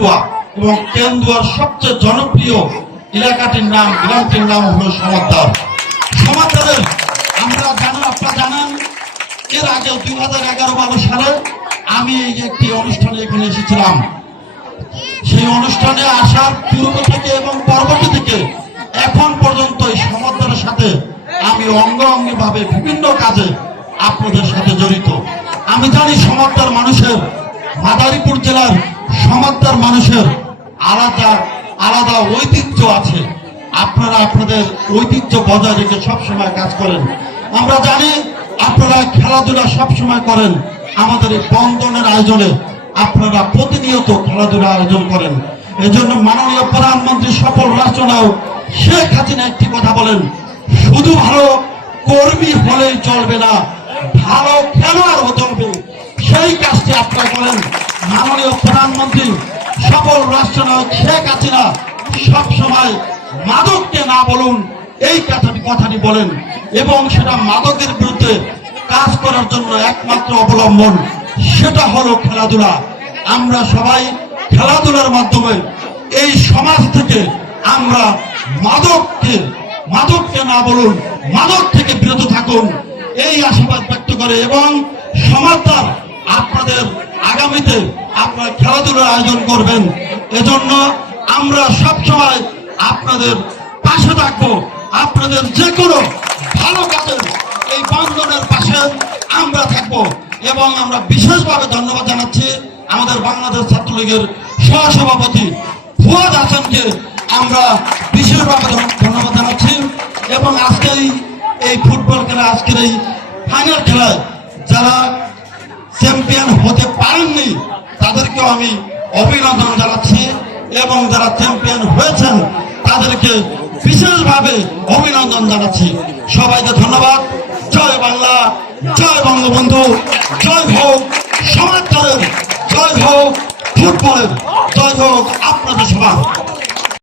এবং কেন্দুয়ার সবচেয়ে জনপ্রিয় এলাকাটির নাম, গ্রামটির নাম সমাদার আমরা আপনারা এর আগে দুই হাজার সালে আমি একটি অনুষ্ঠানে এখানে এসেছিলাম। সেই অনুষ্ঠানে আসার পূর্ব থেকে এবং পরবর্তী থেকে এখন পর্যন্ত এই সমাদারের সাথে আমি অঙ্গ অঙ্গি ভাবে বিভিন্ন কাজে আপনাদের সাথে জড়িত। আমি জানি সমাদার মানুষের মাদারীপুর জেলার সমাদার মানুষের আলাদা আলাদা ঐতিহ্য আছে। আপনারা আপনাদের ঐতিহ্য বজায় রেখে সবসময় কাজ করেন। আমরা জানি আপনারা খেলাধুলা সবসময় করেন। আমাদের এই বন্ধনের আয়োজনে আপনারা প্রতিনিয়ত খেলাধুলা আয়োজন করেন। এজন্য মাননীয় প্রধানমন্ত্রী সফল রাষ্ট্রনায়ক শেখ হাসিনা একটি কথা বলেন, শুধু ভালো কর্মী হলেই চলবে না, ভালো খেলোয়াড় হতে হবে কাজটি করেন মাননীয় প্রধানমন্ত্রী সফল রাষ্ট্রনায়ক শেখ হাসিনা। সবসময় মাদককে না বলুন, এই কথাটি কথাটি বলেন এবং সেটা মাদকের বিরুদ্ধে কাজ করার জন্য একমাত্র অবলম্বন, সেটা হলো খেলাধুলা। আমরা সবাই খেলাধুলার মাধ্যমে এই সমাজ থেকে আমরা মাদককে মাদককে না বলুন, মাদক থেকে বিরত থাকুন, এই আশীর্বাদ ব্যক্ত করে এবং আগামীতে আপনারা খেলাধুলার আয়োজন করবেন। এজন্য আমরা সবসময় আপনাদের পাশে থাকব। আপনাদের যে কোনো ভালো কাজের এই বন্ধনের পাশে আমরা থাকব। এবং আমরা বিশেষভাবে ধন্যবাদ জানাচ্ছি আমাদের বাংলাদেশ ছাত্রলীগের সহসভাপতি ফুয়াদ হাসানকে আমরা বিশেষভাবে ধন্যবাদ জানাচ্ছি। এবং আজকে এই- এই ফুটবল খেলা, আজকের এই ফাইনাল খেলায় যারা আমি অভিনন্দন জানাচ্ছি এবং যারা চ্যাম্পিয়ন হয়েছেন, তাদেরকে বিশেষভাবে অভিনন্দন জানাচ্ছি। সবাইকে ধন্যবাদ। জয় বাংলা, জয় বঙ্গবন্ধু, জয় হোক সমাজের জয় হোক ফুটবলের, জয় হোক